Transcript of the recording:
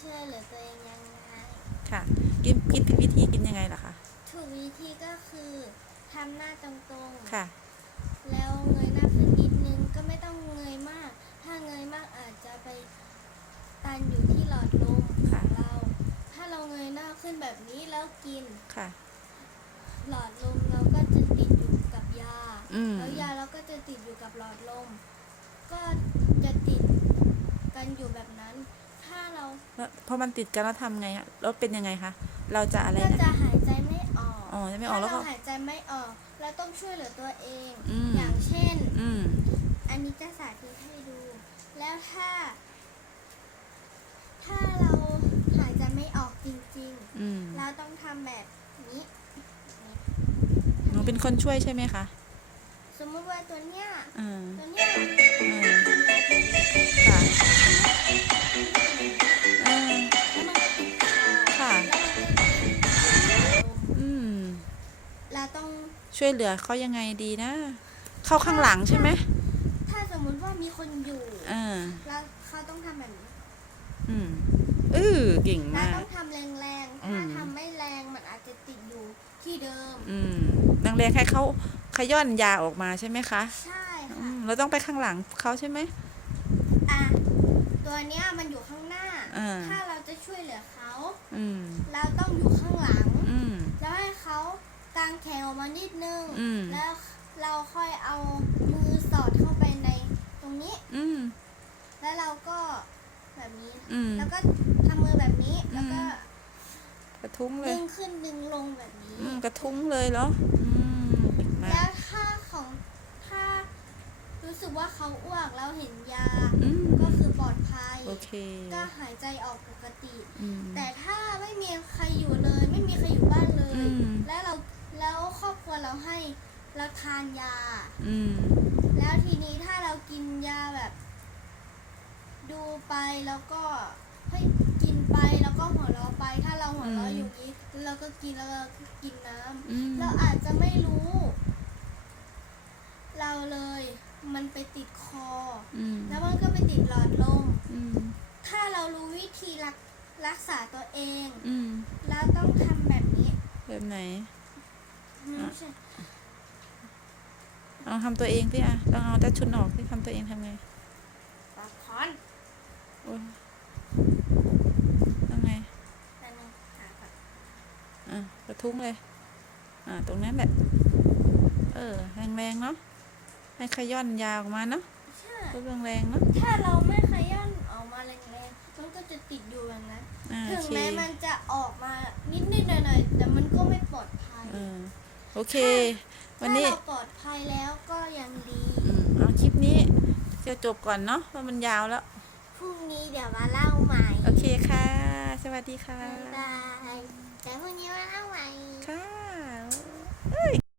ช่วยเหลือตัวเองยังไงค่ะกินคิดวิธีกินยังไงล่ะคะถูกวิธีก็คือทำหน้าตรงๆค่ะ แล้วเงยหน้าขึ้นนิดนึงก็ไม่ต้องเงยมาก ถ้าเงยมากอาจจะไปตันอยู่ที่หลอดลมขค่ะองเรา ถ้าเราเงยหน้าขึ้นแบบนี้แล้วกิน ค่ะ หลอดลมเราก็จะติดอยู่กับยา อืมแล้วยาเราก็จะติดอยู่กับหลอดลม ก็จะติดกันอยู่แบบนั้น ถ้าเราแล้วพอมันติดกันแล้วทำไงคะแล้วเป็นยังไงคะเราจะอะไรก็นะจะหายใจไม่ออกอ๋อจะไม่ออกถ้าแล้วก็เราหายใจไม่ออกเราต้องช่วยเหลือตัวเอง อืม อย่างเช่น อืม อันนี้จะสาธิตให้ดู แล้วถ้า ถ้าเราหายใจไม่ออกจริงอืมๆ เราต้องทำแบบนี้หนูเป็นคนช่วยใช่ไหมคะสมมติว่าตัวเนี้ย อ่าตัวเนี้ย อ่าค่ะ เราต้องช่วยเหลือเขายังไงดีนะ เข้าข้างหลังใช่ไหมถ้าสมมุติว่ามีคนอยู่อ่าแล้วเขาต้องทำแบบนี้อืมเออเก่งเรามาก ต้องทำแรงๆอืถ้ามทำไม่แรงมันอาจจะติดอยู่ที่เดิม อืมนังแรงให้เขาขย้อนยาออกมาใช่ไหมคะใช่อืค่ะมเราต้องไปข้างหลังเขาใช่ไหม อะตัวเนี้ยมันอยู่ข้างหน้า อ่า ถ้าเราจะช่วยเหลือเขา อืม เราต้องอยู่ข้างหลัง อืม แล้วให้เขากางแขนออกมานิดนึง อืม แล้วเราค่อยเอามือสอดเข้าไปในตรงนี้ อืม แล้วเราก็แบบนี้ อืม แล้วก็ทำมือแบบนี้ แล้วก็กระทุ้งเลดึย งขึ้นดึงลงแบบนี้ อืม กระทุ้งเลยเหรอ อืมเก่งมาแล้ก วถ้าของถ้ารู้สึกว่าเขาอ้วกแล้วเห็นยา อืม ก็คือปลอดภัย โอเค ก็หายใจออกปกติ อืม แต่ถ้าไม่มีใครอยู่เลย ไม่มีใครอยู่บ้านเลย อืม แล้วเราแล้ วครอบครัวเราให้เราทานยา อืม แล้วทีนี้ถ้าเรากินยาแบบ ดูไปแล้วก็เฮ้ยกินไปแล้วก็หัวเราะไป ถ้าเราหัวเราะอืมอยู่นี้แล้วเราก็กินแล้วเราก็กินน้ำอืม เราอาจจะไม่รู้ เราเลย มันไปติดคอ อืมแล้วมันก็ไปติดหลอดลม อืมถ้าเรารู้วิธีรักรักษาตัวเอง อืมเราต้องทำแบบนี้ แบบไหน ไม่ใช่เอาทำตัวเองสิอะลองเอาแต่ชุดออกที่ทำตัวเองทำไงปากคอนโอ้ยทำไงแต่หนึงหาก่อนอะกระทุ้งเลย อ่าตรงนั้นแหละ เออ แรงๆเนาะ ให้ขย้อนยาออกมาเนาะใช่ก็แรงๆเนาะ ถ้าเราไม่ขยันออกมาแรงๆ มันก็จะติดอยู่อย่างนั้นอ่าถึโองเคแม้มันจะออกมานิดๆหน่อยๆ แต่มันก็ไม่ปลอดภัยเออ โอเค วัถ้านนี้เราปลอดภัยแล้วก็ยังดีอืมเอาคลิปนี้จะจบก่อนเนาะเพราะมันยาวแล้ว พรุ่งนี้เดี๋ยวมาเล่าใหม่โอเคค่ะ สวัสดีค่ะ บ๊ายบายแต่พรุ่งนี้มาเล่าใหม่ ค่ะ